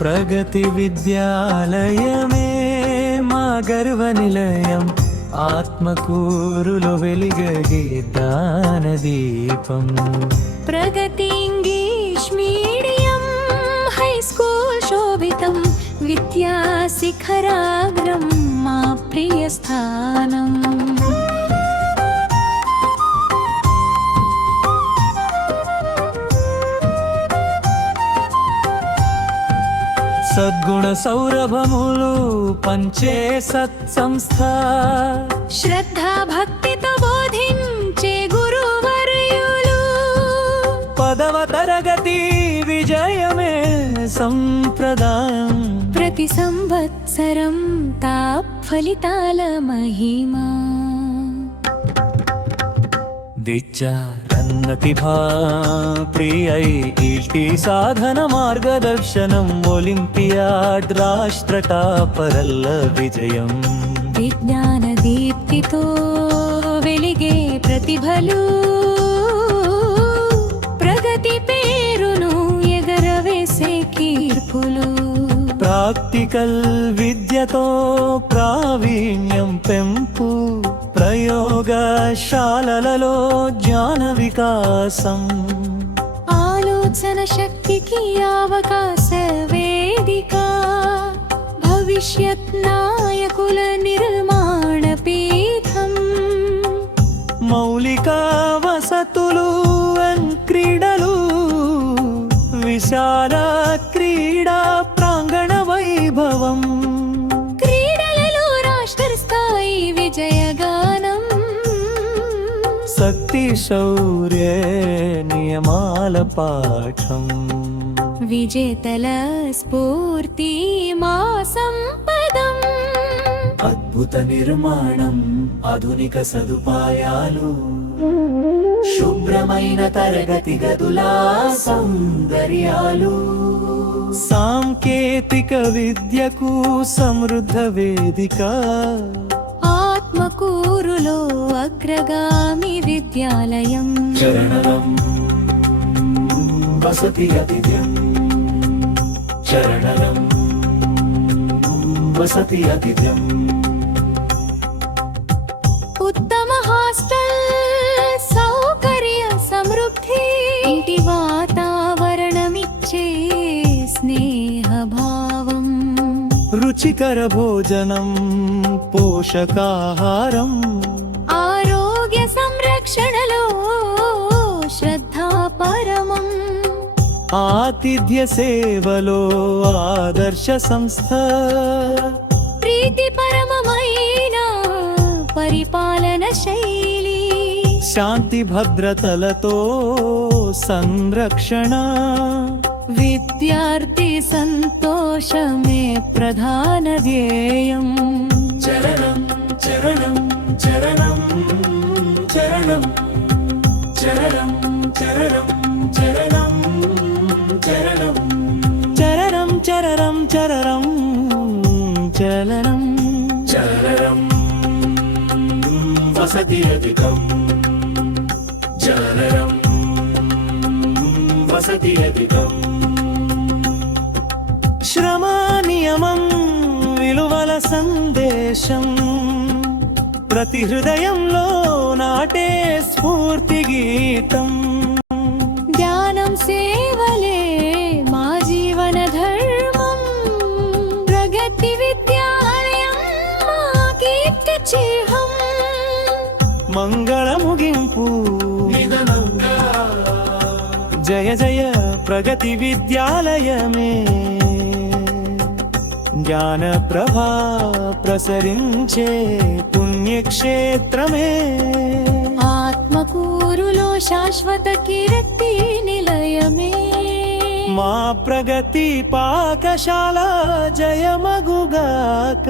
ప్రగతి విద్యాలయమే మా గర్వ నిలయం, ఆత్మకూరులో వెలిగే జ్ఞాన దీపం. ప్రగతి ఇంగ్లీష్ మీడియం హై స్కూల్ శోభితం, విద్యా శిఖరాగ్రం మా ప్రియ స్థానం. సద్గుణ సౌరభములు పంచే సత్సంస్థ, శ్రద్ధా భక్తితో బోధించే గురువర్యులు. పదవ తరగతి విజయమే సంప్రదాయం, ప్రతి సంవత్సరం తా ఫలితాల మహిమా. ప్రతిభా ప్రియై ఈటి సాధన మార్గదర్శనం, ఒలింపియాడ్ రాష్ట్ర టాపరల్ల విజయం. విజ్ఞాన దీప్తితో వెలిగే ప్రతిభలు, ప్రగతి పేరును ఎగరవేసే కీర్పులు. ప్రాక్టికల్ విద్యతో ప్రావీణ్యం పెంపు, ప్రయోగశాలలలో జ్ఞాన వికాసం. ఆలోచన శక్తికి అవకాశ వేదిక, భవిష్యత్ నాయకుల నిర్మాణ పీఠం. మౌలిక వసతులు క్రీడలు, విశాల క్రీడా ప్రాంగణ వైభవం. క్రీడలలో రాష్ట్ర స్థాయి విజయగానం, శక్తి శౌర్య నియమాల పాఠం. విజేతల స్ఫూర్తి మా సంపదం. అద్భుత నిర్మాణం, ఆధునిక సదుపాయాలు, శుభ్రమైన తరగతి గదుల సౌందర్యాలు. సాంకేతిక విద్యకు సమృద్ధ వేదిక, ఆత్మకూరులో అగ్రగామి విద్యాలయం. చరణం వసతి అతిథ్యం, చరణం వసతి అతిథ్యం. ఉత్తమ హాస్టల్ సౌకర్య సమృద్ధి, ఇంటి వాతావరణమిచ్చే స్నేహభావం. రుచికర భోజనం, పోషకాహారం, ఆరోగ్య సంరక్షణలో శ్రద్ధా పరమం. ఆతిథ్య సేవలో ఆదర్శ సంస్థ, ప్రీతి పరమమైన పరిపాలన శైలి. శాంతి భద్రతలతో సంరక్షణ, విద్యార్థి సంతోషమే ప్రధాన ధ్యేయం. చరణం చరణం చరణం చరణం చరణం చరణం చరణం చరణం చరణం చరణం చరణం చరణం చరణం వసతి అధికం, చరణం వసతి అధికం. శ్రమ నియమం, విలువల సందేశం, ప్రతి హృదయంలో నాటే స్ఫూర్తి గీతం. ధ్యానం సేవలే మా జీవన ధర్మం, ప్రగతి విద్యాలయం మా కీర్తి చిహ్నం. మంగళ ముగింపు జయ జయ ప్రగతి విద్యాలయమే, జ్ఞాన ప్రభా ప్రసరించే పుణ్యక్షేత్రమే. ఆత్మకూరులో శాశ్వత కీర్తి నిలయమే, మా ప్రగతి పాకశాల జయమగుగాక.